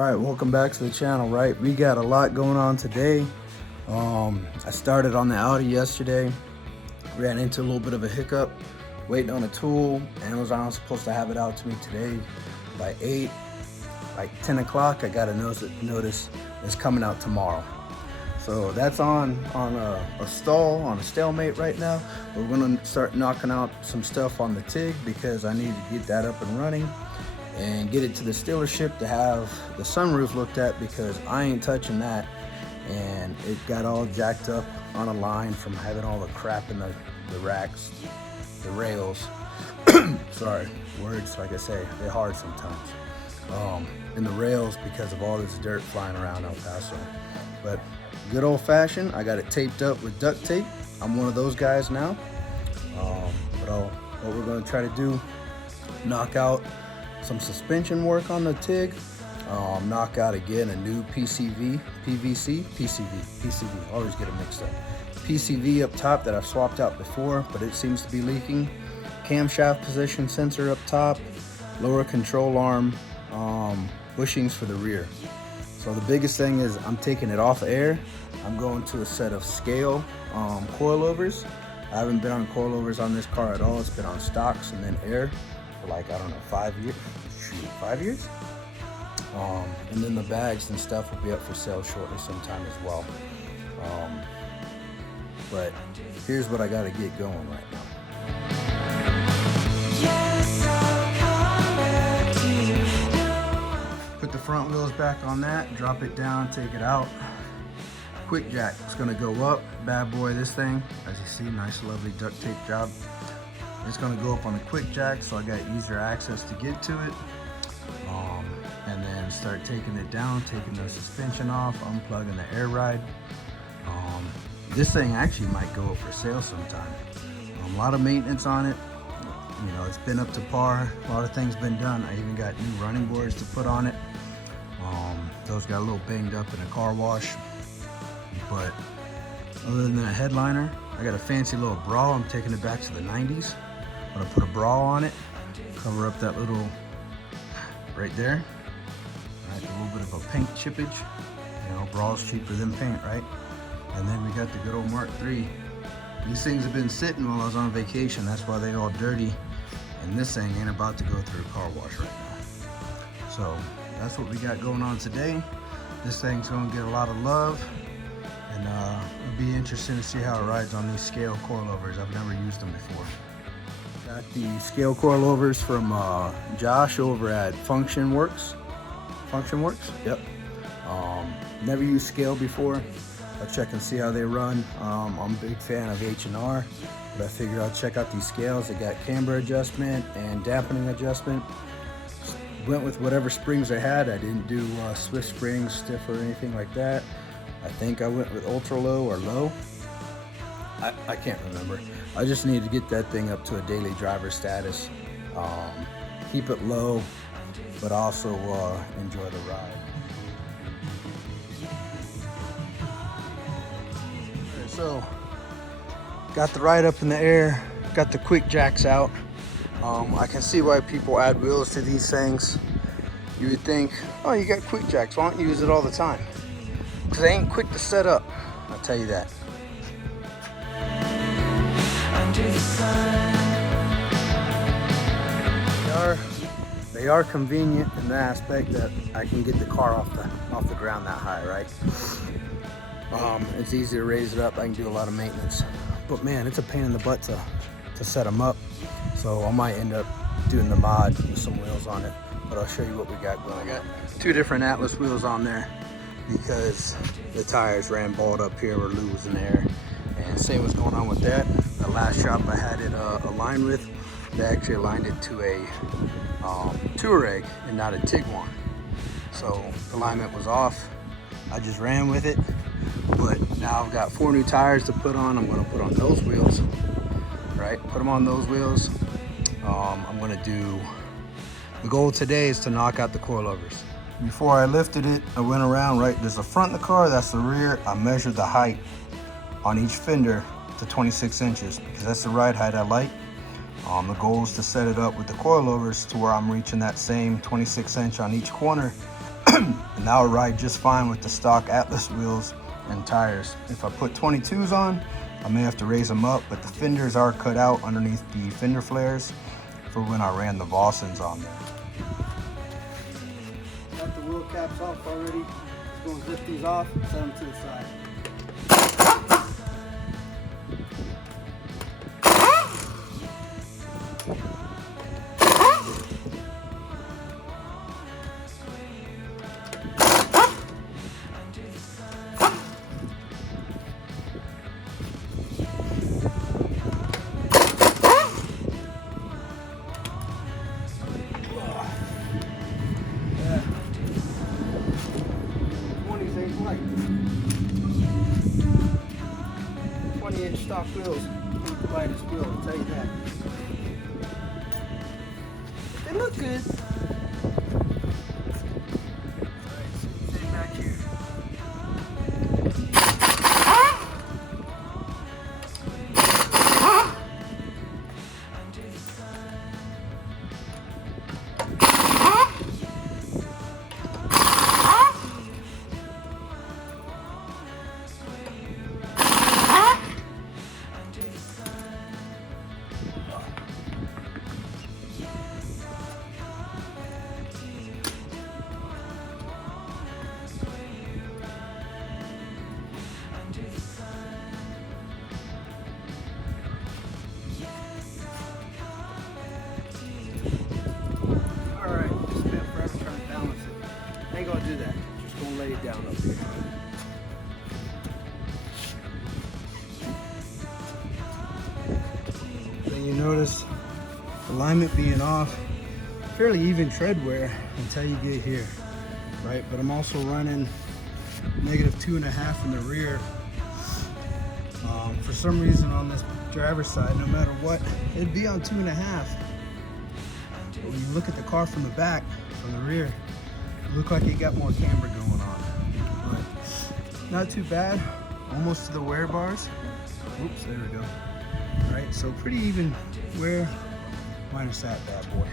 Right, welcome back to the channel. Right, we got a lot going on today. I started on the Audi yesterday, ran into a little bit of a hiccup, waiting on a tool. Amazon was supposed to have it out to me today by 8. Like 10 o'clock, I got a notice it's coming out tomorrow. So that's on a stall, on a stalemate right now. We're gonna start knocking out some stuff on the Tig because I need to get that up and running and get it to the dealership to have the sunroof looked at, because I ain't touching that. And it got all jacked up on a line from having all the crap in the racks, the rails. Sorry, words, like I say, they're hard sometimes. In the rails because of all this dirt flying around El Paso. But good old fashioned, I got it taped up with duct tape. I'm one of those guys now. What we're gonna try to do, knock out some suspension work on the Tig, knock out again a new PCV, always get it mixed up. PCV up top that I've swapped out before, but it seems to be leaking. Camshaft position sensor up top, lower control arm bushings for the rear. So the biggest thing is I'm taking it off air. I'm going to a set of scale coilovers. I haven't been on coilovers on this car at all. It's been on stocks and then air for like, I don't know, 5 years. Shoot, 5 years? And then the bags and stuff will be up for sale shortly sometime as well. But here's what I got to get going right now. Put the front wheels back on that, drop it down, take it out. Quick jack, it's gonna go up. Bad boy, this thing, as you see, nice lovely duct tape job. It's gonna go up on a quick jack, so I got easier access to get to it. And then start taking it down, taking the suspension off, unplugging the air ride. This thing actually might go up for sale sometime. A lot of maintenance on it. You know, it's been up to par. A lot of things been done. I even got new running boards to put on it. Those got a little banged up in a car wash. But other than a headliner, I got a fancy little bra. I'm taking it back to the 90s. I'm gonna put a bra on it, cover up that little, right there. Right, a little bit of a paint chippage. You know, bra's cheaper than paint, right? And then we got the good old Mark III. These things have been sitting while I was on vacation. That's why they're all dirty. And this thing ain't about to go through a car wash right now. So that's what we got going on today. This thing's gonna get a lot of love. And it'll be interesting to see how it rides on these scale coilovers. I've never used them before. Got the scale coilovers from Josh over at Function Works. Yep. Never used scale before. I'll check and see how they run. I'm a big fan of H&R, but I figured I'll check out these scales. They got camber adjustment and dampening adjustment. Went with whatever springs they had. I didn't do Swiss springs, stiff or anything like that. I think I went with ultra low or low. I can't remember. I just need to get that thing up to a daily driver status. Keep it low, but also enjoy the ride. Okay, so got the ride up in the air, got the quick jacks out. I can see why people add wheels to these things. You would think, oh, you got quick jacks, why don't you use it all the time? Because they ain't quick to set up, I'll tell you that. They are convenient in the aspect that I can get the car off the ground that high, right? It's easy to raise it up. I can do a lot of maintenance, but man, it's a pain in the butt to set them up. So I might end up doing the mod with some wheels on it, but I'll show you what we got going. I got 2 different Atlas wheels on there because the tires ran balled up here or loose in there, and same was going on with that. The last shop I had it aligned with, they actually aligned it to a Touareg and not a Tiguan. So the alignment was off. I just ran with it, but now I've got 4 new tires to put on. I'm gonna put on those wheels, right? Put them on those wheels. I'm gonna do, the goal today is to knock out the coilovers. Before I lifted it, I went around, right? There's the front of the car, that's the rear. I measured the height on each fender to 26 inches because that's the ride height I like. The goal is to set it up with the coilovers to where I'm reaching that same 26 inch on each corner and and that'll ride just fine with the stock Atlas wheels and tires. If I put 22s on, I may have to raise them up, but the fenders are cut out underneath the fender flares for when I ran the Vossens on there. Got the wheel caps off already. Just going to lift these off and set them to the side. Stock wheels, the lightest wheel, I'll tell you that. They look good. Alright, so sit back here. Gonna do that. Just gonna lay it down up here. Then you notice alignment being off, fairly even tread wear until you get here, right? But I'm also running -2.5 in the rear. For some reason on this driver's side, no matter what, it'd be on 2.5. But when you look at the car from the back, from the rear, look like it got more camber going on, but not too bad. Almost to the wear bars. Oops, there we go. All right, so pretty even wear minus that bad boy.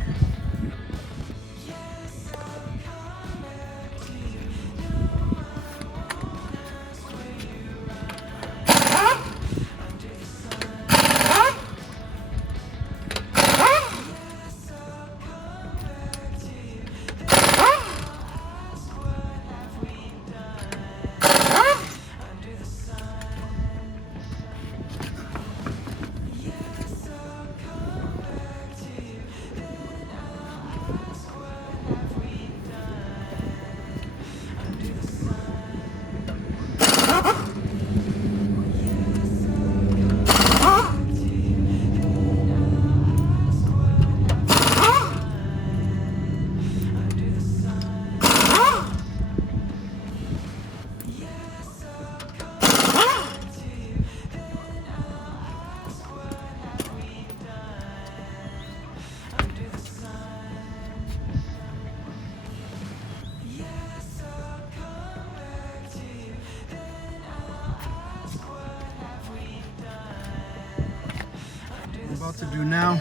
About to do now,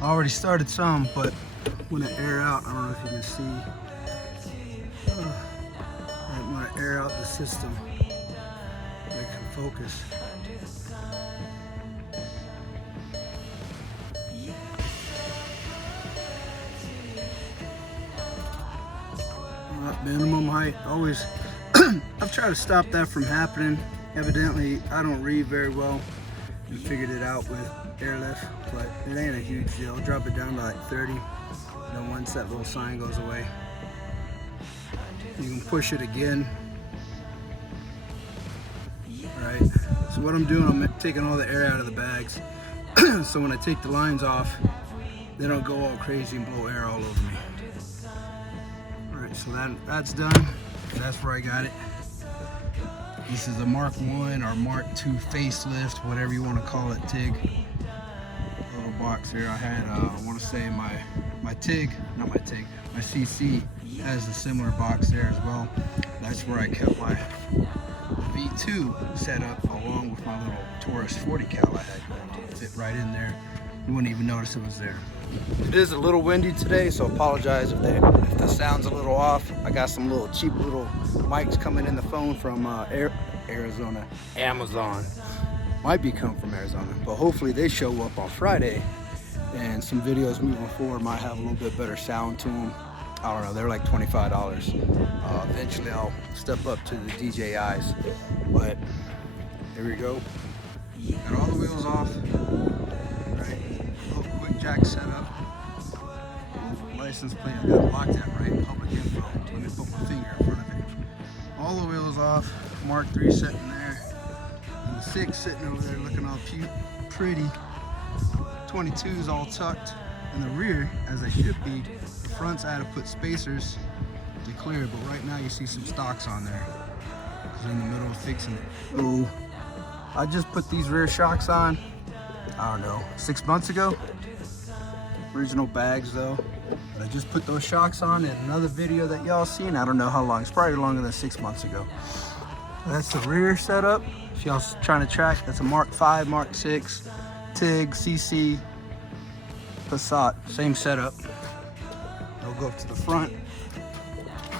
I already started some, but I'm gonna air out. I don't know if you can see. I'm gonna air out the system so I can focus. Minimum height, always. I've tried to stop that from happening. Evidently, I don't read very well. We figured it out with airlift, but it ain't a huge deal. I'll drop it down to like 30. Then once that little sign goes away, you can push it again. Right. So what I'm doing, I'm taking all the air out of the bags. So when I take the lines off, they don't go all crazy and blow air all over me. All right, so that's done. That's where I got it. This is a Mark 1 or Mark 2 facelift, whatever you want to call it, TIG. Little box here. I had, I want to say my TIG, not my TIG, my CC has a similar box there as well. That's where I kept my V2 set up along with my little Taurus 40 cal I had going on. Fit right in there. You wouldn't even notice it was there. It is a little windy today, so apologize if the sound's a little off. I got some little cheap little mics coming in the phone from Arizona, Amazon. Might be coming from Arizona, but hopefully they show up on Friday, and some videos moving forward might have a little bit better sound to them. I don't know, they're like $25. Eventually I'll step up to the DJIs, but here we go. Got all the wheels off. Right, little quick jack setup. License plate, I gotta block that right, public info. Let me put my finger in front of it. All the wheels off, Mark III sitting there, and the 6 sitting over there looking all pretty. 22's all tucked in the rear, as they should be. The fronts I had to put spacers to clear it, but right now you see some stocks on there, because they're in the middle of fixing it. Oh, I just put these rear shocks on, I don't know, 6 months ago. Original bags though. But I just put those shocks on in another video that y'all seen. I don't know how long, it's probably longer than 6 months ago. That's the rear setup. If y'all's trying to track, that's a Mark V, Mark VI, TIG, CC, Passat, same setup. I'll go up to the front,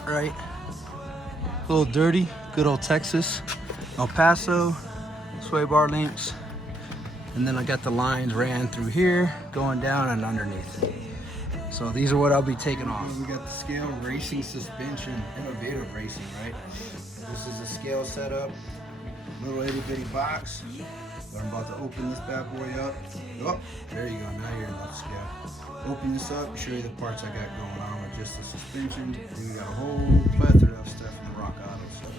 right? A little dirty, good old Texas, El Paso, sway bar links. And then I got the lines ran through here, going down and underneath. So these are what I'll be taking off. We got the scale racing suspension, innovative racing, right? This is a scale setup, little itty bitty box. But I'm about to open this bad boy up. Oh, there you go, now you're in the scale. Open this up, show you the parts I got going on with just the suspension. Then we got a whole plethora of stuff in the Rock Auto setup.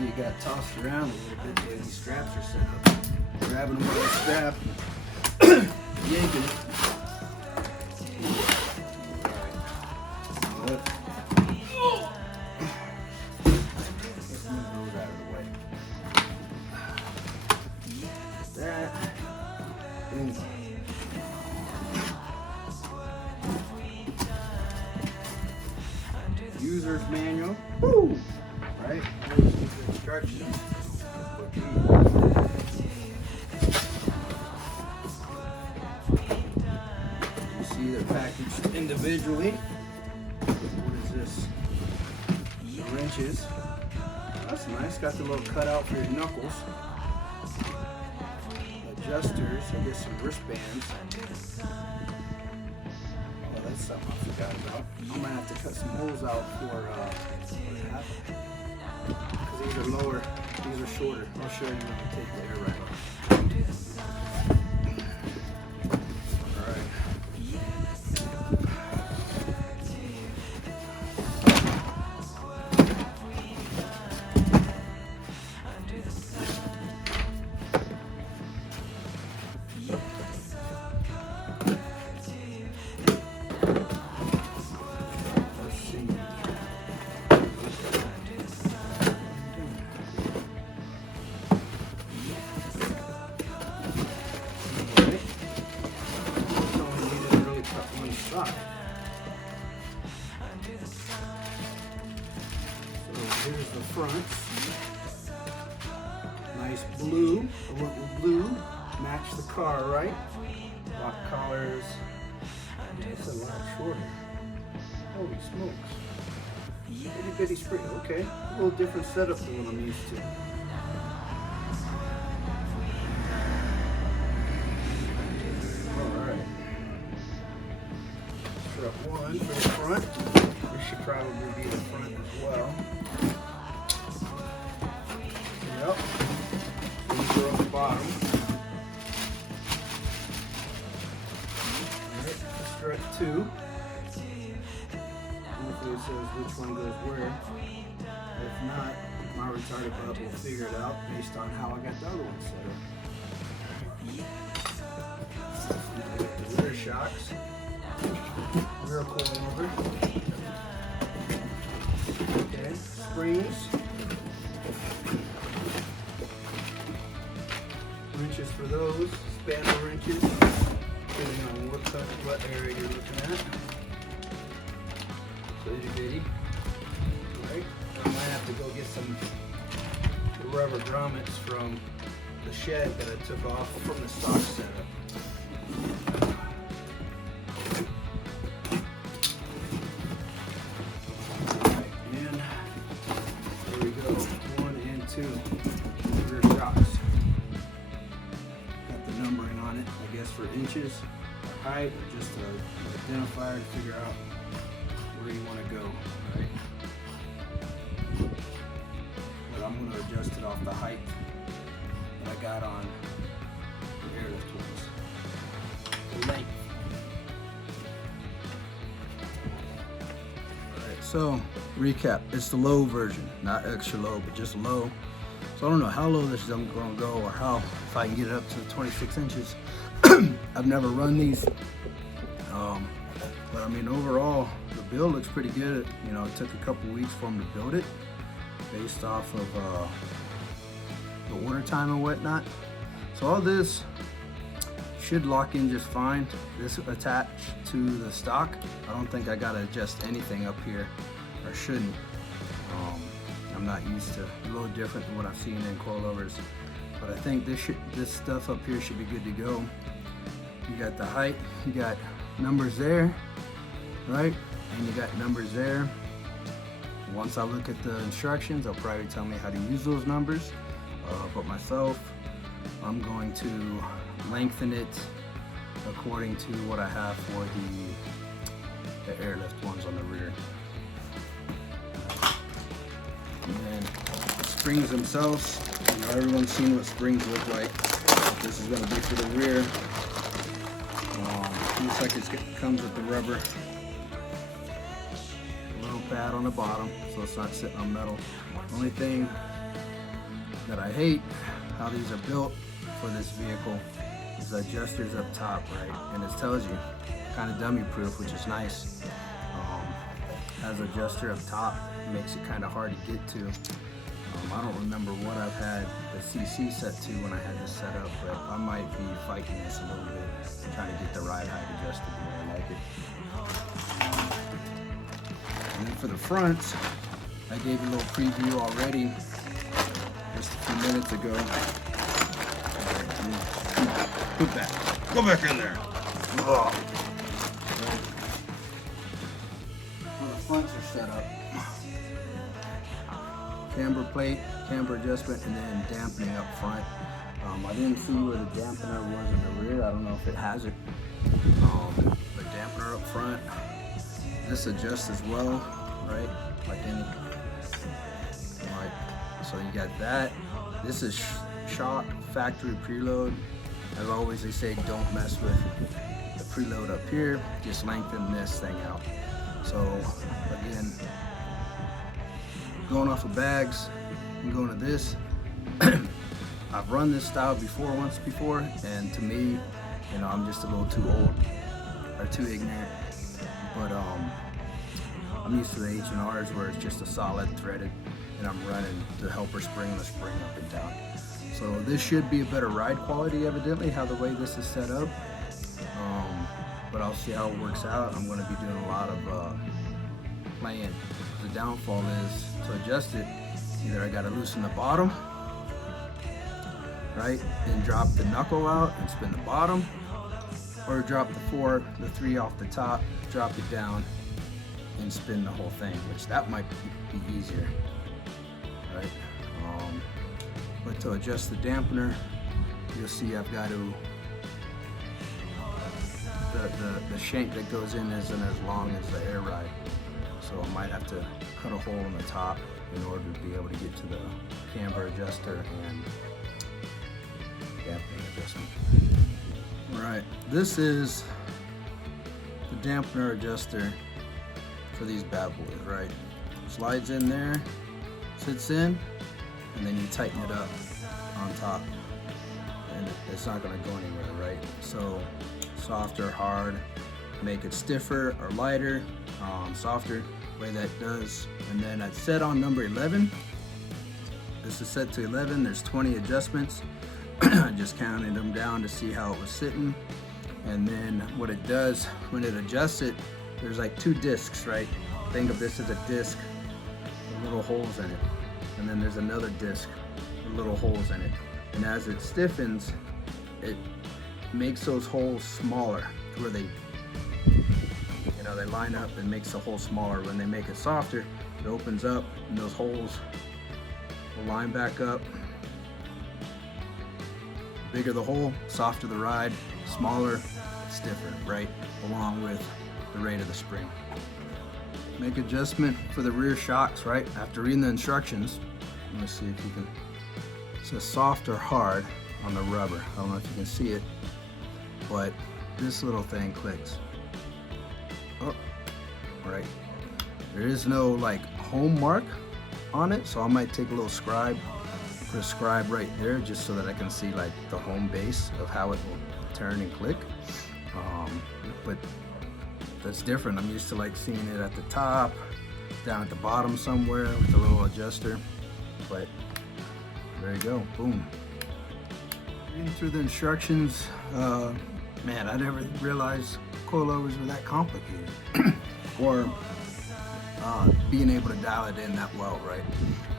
You got tossed around a little bit the way these straps are set up. Grabbing them by the strap, yanking it. Alright. Let's move those out of the way. That. Boom. User's manual. Woo! Right? Instructions. You see they're packaged individually. What is this? The wrenches. That's nice. Got the little cutout for your knuckles. Adjusters. I guess some wristbands. Oh, that's something I forgot about. I'm gonna have to cut some holes out for half. These are lower, these are shorter. I'll show you when I take the air right off. Alright. So here's the front. Nice blue. I went with blue. Match the car, right? Lock collars. It's a lot shorter. Holy smokes. Itty bitty spring. Okay. A little different setup than what I'm used to. Alright. Strap one for the front. This should probably be the front as well. Yep. These are on the bottom. Alright, strap two. Hopefully it says which one goes where. If not, my retarded butt will figure it out based on how I got the other one set up. Now we got the rear shocks. Rear coilover. Okay, springs. Wrenches for those, spanner wrenches, depending on what area you're looking at. So itty bitty. Right? I might have to go get some rubber grommets from the shed that I took off from the stock setup. Alright, and there we go, 1 and 2 rear shocks. Got the numbering on it, I guess for inches, or height, or just an identifier to figure out where you want to go, right? But I'm going to adjust it off the height that I got on the airlift ones. The length. Alright, so recap. It's the low version, not extra low, but just low. So I don't know how low this is going to go, or how, if I can get it up to 26 inches. I've never run these. But I mean, overall, the build looks pretty good. You know, it took a couple weeks for them to build it based off of the order time and whatnot. So all this should lock in just fine. This attached to the stock. I don't think I gotta adjust anything up here, or shouldn't. I'm not used to, a little different than what I've seen in coilovers. But I think this stuff up here should be good to go. You got the height, you got numbers there, right? And you got numbers there. Once I look at the instructions, they'll probably tell me how to use those numbers. But myself, I'm going to lengthen it according to what I have for the airlift ones on the rear. And then the springs themselves, you know, everyone's seen what springs look like. This is going to be for the rear. Looks like it comes with the rubber, a little pad on the bottom, so it's not sitting on metal. Only thing that I hate how these are built for this vehicle is the adjusters up top, right? And it tells you kind of dummy proof, which is nice. Has an adjuster up top, makes it kind of hard to get to. I don't remember what I've had the CC set to when I had this set up, but I might be fighting this a little bit, trying to get the ride height adjusted the way I like it. And then for the front, I gave you a little preview already just a few minutes ago. Put that. Go back in there. Oh. Well, the fronts are set up. Camber plate, camber adjustment, and then dampening up front. I didn't see where the dampener was in the rear. I don't know if it has it. But dampener up front. This adjusts as well, right? Like any. Right. So you got that. This is shock factory preload. As always, they say don't mess with the preload up here. Just lengthen this thing out. So again, going off of bags and going to this. I've run this style once before, and to me, you know, I'm just a little too old or too ignorant. But I'm used to the H&Rs where it's just a solid threaded, and I'm running the helper spring and the spring up and down. So this should be a better ride quality, evidently, how the way this is set up. But I'll see how it works out. I'm going to be doing a lot of playing. The downfall is to adjust it, either I got to loosen the bottom, right, and drop the knuckle out and spin the bottom, or drop the 3 off the top, drop it down and spin the whole thing, which that might be easier, right? But to adjust the dampener, you'll see I've got to, the shank that goes in isn't as long as the air ride. So I might have to cut a hole in the top in order to be able to get to the camber adjuster and dampening adjustment. Right, this is the dampener adjuster for these bad boys, right? Slides in there, sits in, and then you tighten it up on top. And it's not gonna go anywhere, right? So soft or hard, make it stiffer or lighter, softer, way that does. And then it's set on number 11. This is set to 11. There's 20 adjustments. I just counted them down to see how it was sitting. And then what it does when it adjusts it, there's like 2 discs, right? Think of this as a disc with little holes in it. and then there's another disc with little holes in it. And as it stiffens, it makes those holes smaller to where they, you know, they line up and makes the hole smaller. When they make it softer, it opens up and those holes will line back up. Bigger the hole, softer the ride, smaller, stiffer, right? Along with the rate of the spring. Make adjustment for the rear shocks, right? After reading the instructions, let's see if you can, it says soft or hard on the rubber. I don't know if you can see it, but this little thing clicks. Oh, right. There is no like home mark on it, so I might take a little scribe, put a scribe right there just so that I can see like the home base of how it will turn and click. But that's different. I'm used to like seeing it at the top, down at the bottom somewhere with a little adjuster. But there you go, boom. Reading through the instructions, man, I never realized coilovers were that complicated. Or being able to dial it in that well, right?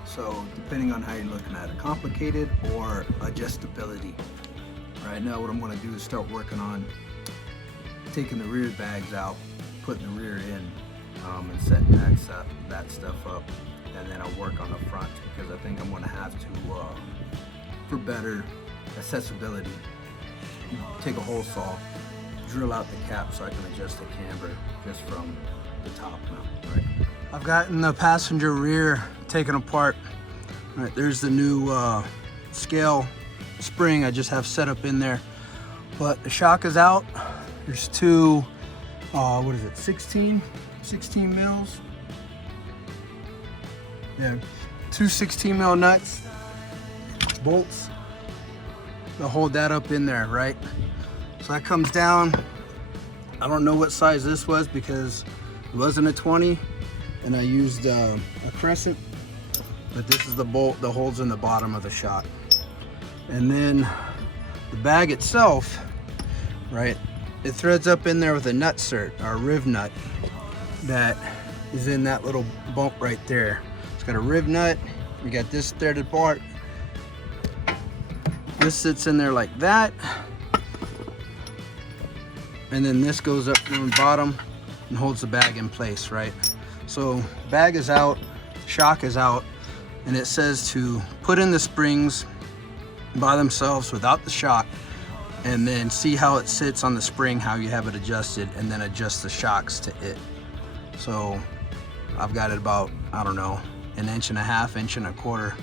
So depending on how you're looking at it, complicated or adjustability. Right now what I'm gonna do is start working on taking the rear bags out, putting the rear in, and setting that stuff up, and then I'll work on the front because I think I'm gonna have to, for better accessibility, take a hole saw, drill out the cap so I can adjust the camber just from the top now, right? I've gotten the passenger rear taken apart. All right, there's the new scale spring I just have set up in there, but the shock is out. There's two, what is it, 16 mils? Yeah, two 16 mil nuts, bolts. They'll hold that up in there, right? So that comes down. I don't know what size this was because it wasn't a 20 and I used a crescent, but this is the bolt that holds in the bottom of the shock. And then the bag itself, right, it threads up in there with a nut cert, or a riv nut, that is in that little bump right there. It's got a riv nut, we got this threaded part. This sits in there like that. And then this goes up from the bottom and holds the bag in place, right? So bag is out, shock is out, and it says to put in the springs by themselves without the shock, and then see how it sits on the spring, how you have it adjusted, and then adjust the shocks to it. So I've got it about, I don't know, 1.5 1.25 inches.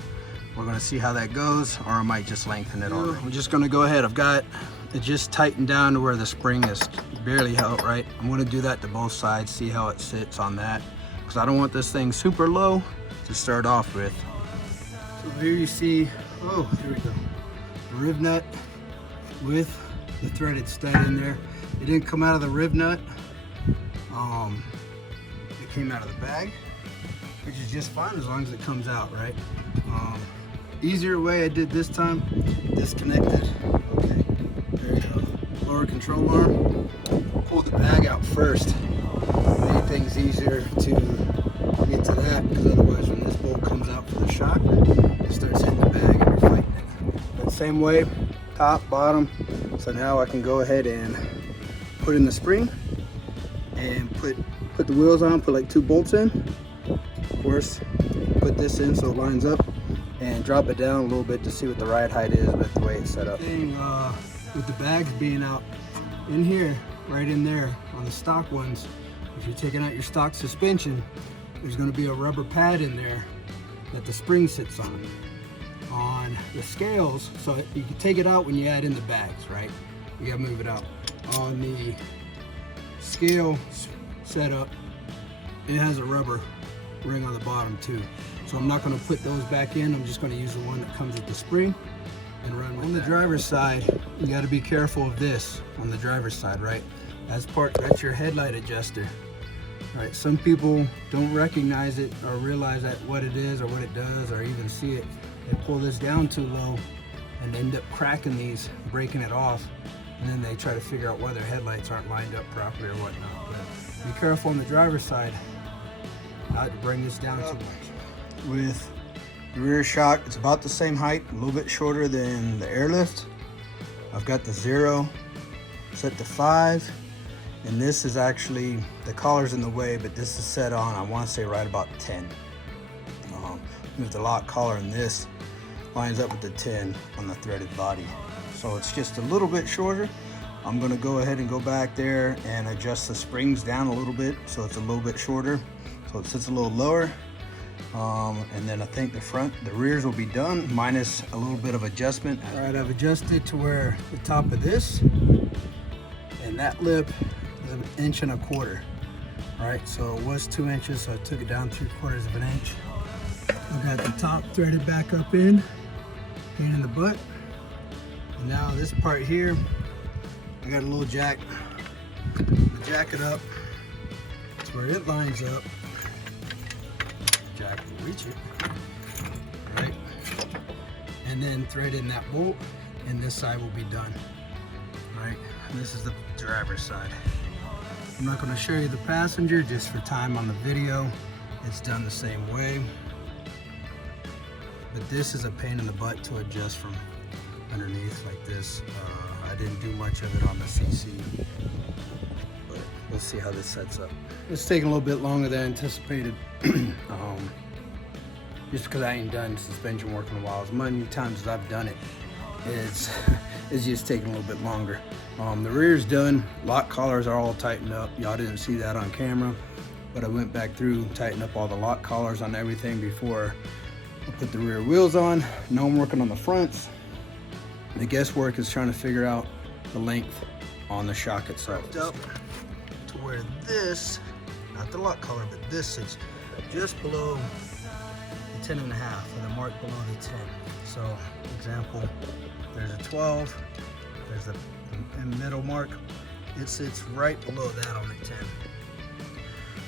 We're gonna see how that goes, or I might just lengthen it on. I'm just gonna go ahead. I've got it just tightened down to where the spring is barely held, right? I'm gonna do that to both sides, see how it sits on that, because I don't want this thing super low to start off with. So here you see, oh, here we go. The riv nut with the threaded stud in there. It didn't come out of the riv nut. It came out of the bag, which is just fine as long as it comes out, right? Easier way I did this time, disconnected. Okay, there you go. Lower control arm, pull the bag out first. Made things easier to get to that, because otherwise when this bolt comes out for the shock, it starts hitting the bag and you're fighting it. But same way, top, bottom. So now I can go ahead and put in the spring and put the wheels on, put like 2 bolts in. Of course, put this in so it lines up, and drop it down a little bit to see what the ride height is with the way it's set up. With the bags being out in here, right in there on the stock ones, if you're taking out your stock suspension, there's going to be a rubber pad in there that the spring sits on. On the scales, so you can take it out when you add in the bags, right? You gotta move it out. On the scale setup, it has a rubber ring on the bottom too. So I'm not gonna put those back in. I'm just gonna use the one that comes with the spring and run with that. On the driver's side, you gotta be careful of this on the driver's side, right? That's your headlight adjuster. All right, some people don't recognize it or realize that what it is or what it does or even see it. They pull this down too low and end up cracking these, breaking it off, and then they try to figure out why their headlights aren't lined up properly or whatnot. But be careful on the driver's side not to bring this down too much. With The rear shock, it's about the same height, a little bit shorter than the airlift. I've got the 0 set to 5, and this is actually, the collar's in the way, but this is set on, I want to say right about 10. With the lock collar, and this lines up with the 10 on the threaded body. So it's just a little bit shorter. I'm gonna go ahead and go back there and adjust the springs down a little bit so it's a little bit shorter. So it sits a little lower. And then I think the rears will be done, minus a little bit of adjustment. All right, I've adjusted to where the top of this and that lip is 1.25 inches. All right, so it was 2 inches, so I took it down 3/4 of an inch. I got the top threaded back up in, pain in the butt. And now this part here, I got a little jack. Jack it up to where it lines up. Jack will reach it, right? And then thread in that bolt, and this side will be done, right? And this is the driver's side. I'm not going to show you the passenger just for time on the video. It's done the same way. But this is a pain in the butt to adjust from underneath like this. I didn't do much of it on the CC, but we'll see how this sets up. It's taking a little bit longer than anticipated, just because I ain't done suspension work in a while. As many times as I've done it, it's just taking a little bit longer. The rear's done. Lock collars are all tightened up. Y'all didn't see that on camera, but I went back through, tightened up all the lock collars on everything before I put the rear wheels on. Now I'm working on the fronts. The guesswork is trying to figure out the length on the shock itself. Up to where this, not the lock collar, but this is just below the 10.5, and the mark below the 10. So, example, there's a 12, there's a middle mark. It sits right below that on the 10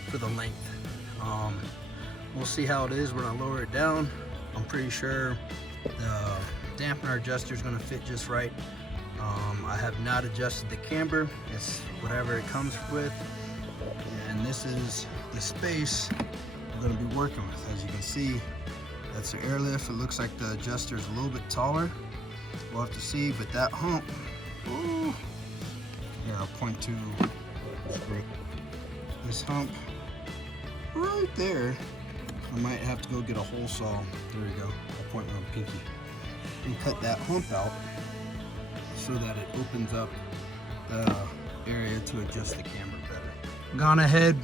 for the length. We'll see how it is when I lower it down. I'm pretty sure the dampener adjuster is going to fit just right. I have not adjusted the camber. It's whatever it comes with. And this is the space I'm going to be working with. As you can see, that's the airlift. It looks like the adjuster is a little bit taller. We'll have to see, but that hump, ooh, here, I'll point to this hump right there. I might have to go get a hole saw. There we go. I'll point with my pinky and cut that hump out so that it opens up the area to adjust the camber better. Gone ahead,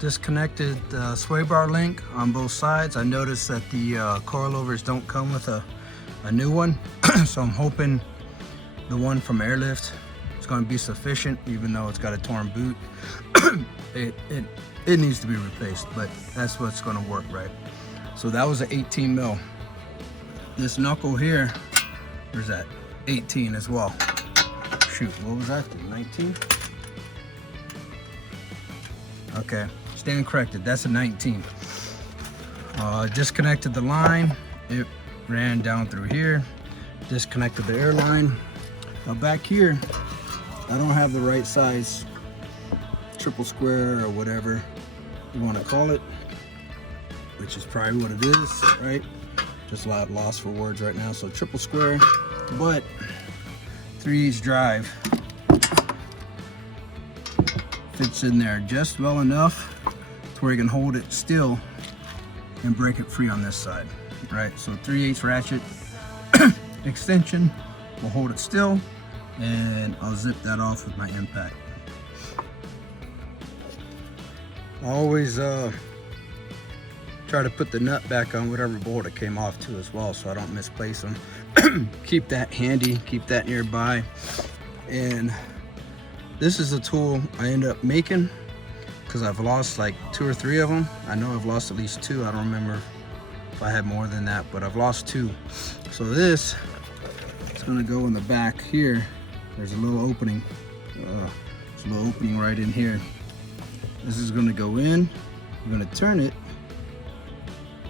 disconnected the sway bar link on both sides. I noticed that the coilovers don't come with a new one, so I'm hoping the one from Airlift is going to be sufficient, even though it's got a torn boot. It needs to be replaced, but that's what's going to work, right? So that was an 18 mil. This knuckle here, where's that? 18 as well. Shoot, what was that? 19? Okay, stand corrected. That's a 19. Disconnected the line. It ran down through here. Disconnected the air line. Now back here, I don't have the right size triple square or whatever you want to call it, which is probably what it is, right? Just a lot lost for words right now. So triple square, but 3/8 drive fits in there just well enough to where you can hold it still and break it free on this side, right? So 3/8 ratchet extension will hold it still, and I'll zip that off with my impact. I always try to put the nut back on whatever bolt it came off to as well, so I don't misplace them. Keep that handy, keep that nearby. And this is a tool I end up making because I've lost like 2 or 3 of them. I know I've lost at least 2. I don't remember if I had more than that, but I've lost 2. So this is going to go in the back here. There's a little opening. There's a little opening right in here. This is going to go in. You're going to turn it,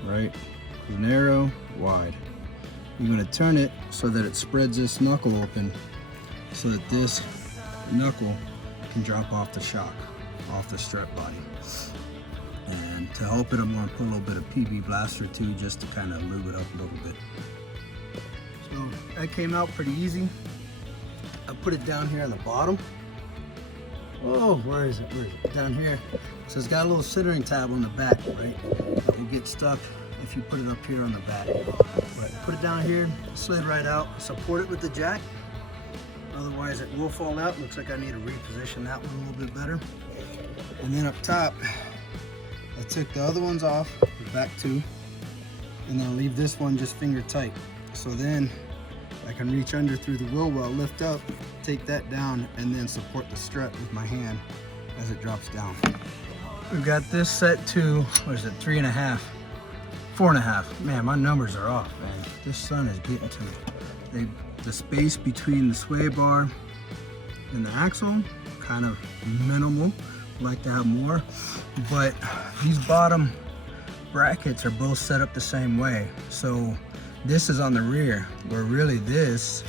right? Narrow, wide. You're going to turn it so that it spreads this knuckle open so that this knuckle can drop off the shock, off the strut body. And to help it, I'm going to put a little bit of PB Blaster too, just to kind of lube it up a little bit. So that came out pretty easy. I put it down here on the bottom. Oh, where is it? Where is it? Down here. So it's got a little centering tab on the back, right? That will get stuck if you put it up here on the back. But put it down here, slid right out. Support it with the jack. Otherwise it will fall out. Looks like I need to reposition that one a little bit better. And then up top, I took the other ones off, the back two, and then I'll leave this one just finger tight. So then I can reach under through the wheel well, lift up, take that down, and then support the strut with my hand as it drops down. We've got this set to, what is it, 3.5, 4.5. Man, my numbers are off, man. This sun is getting to me. The space between the sway bar and the axle, kind of minimal. Like to have more, but these bottom brackets are both set up the same way. So this is on the rear, where really this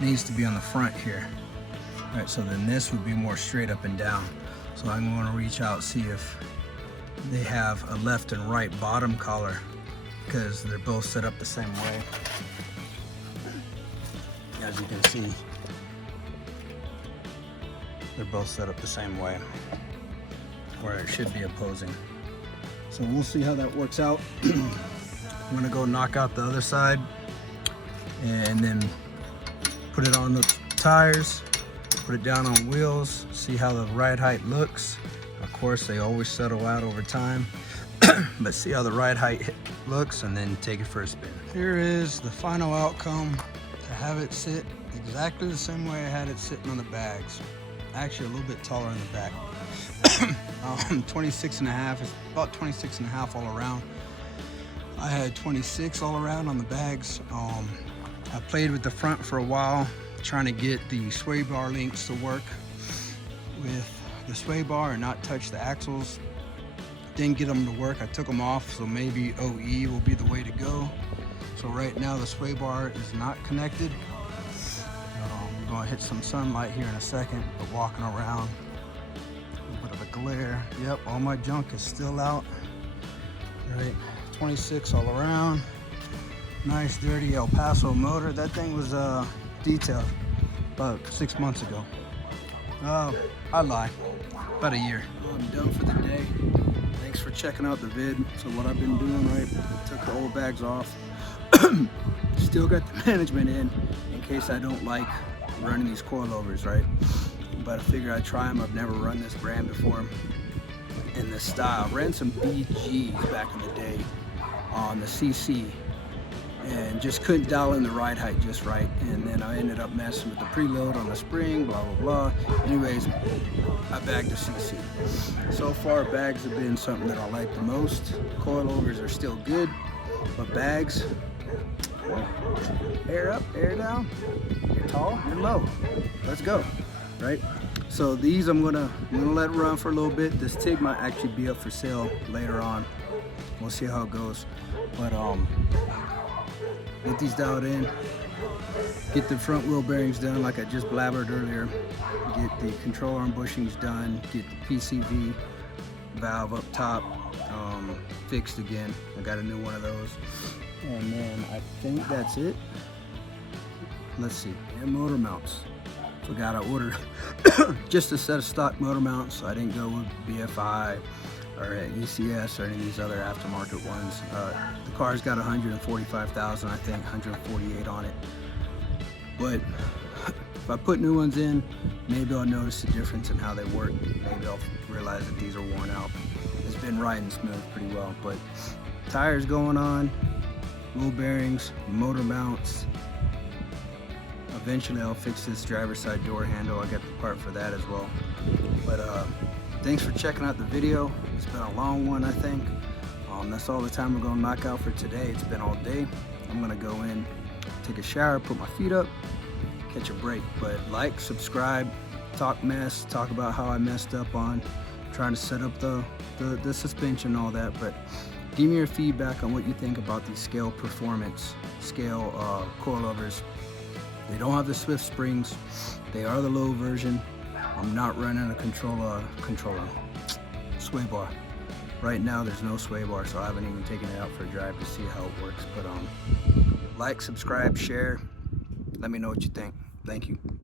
needs to be on the front here. All right, so then this would be more straight up and down. So I'm going to reach out, see if they have a left and right bottom collar, because they're both set up the same way. As you can see, they're both set up the same way, where it should be opposing. So we'll see how that works out. I'm gonna go knock out the other side and then put it on the tires, put it down on wheels, see how the ride height looks. Of course, they always settle out over time, but see how the ride height looks and then take it for a spin. Here is the final outcome. To have it sit exactly the same way I had it sitting on the bags. Actually a little bit taller in the back. 26.5, it's about 26.5 all around. I had 26 all around on the bags. I played with the front for a while, trying to get the sway bar links to work with the sway bar and not touch the axles. Didn't get them to work, I took them off, so maybe OE will be the way to go. So right now the sway bar is not connected. We're gonna hit some sunlight here in a second, but walking around, a little bit of a glare. Yep, all my junk is still out. Right, 26 all around. Nice dirty El Paso motor. That thing was detailed about 6 months ago. I lie, about a year. I'm done for the day. Thanks for checking out the vid. So what I've been doing, right, took the old bags off. Still got the management in case I don't like running these coilovers, right? But I figure I'd try them. I've never run this brand before in this style. Ran some BGs back in the day on the CC and just couldn't dial in the ride height just right. And then I ended up messing with the preload on the spring, blah, blah, blah. Anyways, I bagged a CC. So far, bags have been something that I like the most. Coilovers are still good, but bags, air up, air down. You're tall, you're low. Let's go, right? So these I'm gonna let run for a little bit. This TIG might actually be up for sale later on. We'll see how it goes. But get these dialed in. Get the front wheel bearings done like I just blabbered earlier. Get the control arm bushings done. Get the PCV valve up top fixed again. I got a new one of those. And then I think that's it. Let's see, and motor mounts. Forgot I ordered just a set of stock motor mounts. I didn't go with BFI or ECS or any of these other aftermarket ones. The car's got 145,000, I think, 148 on it. But if I put new ones in, maybe I'll notice the difference in how they work. Maybe I'll realize that these are worn out. It's been riding smooth pretty well, but tires going on, wheel bearings, motor mounts. Eventually I'll fix this driver's side door handle. I got the part for that as well. But thanks for checking out the video. It's been a long one, I think. That's all the time we're gonna knock out for today. It's been all day. I'm gonna go in, take a shower, put my feet up, catch a break. But like, subscribe, talk about how I messed up on trying to set up the suspension and all that. But give me your feedback on what you think about these scale performance, scale coilovers. They don't have the Swift springs. They are the low version. I'm not running a controller. sway bar. Right now there's no sway bar, so I haven't even taken it out for a drive to see how it works. But like, subscribe, share. Let me know what you think. Thank you.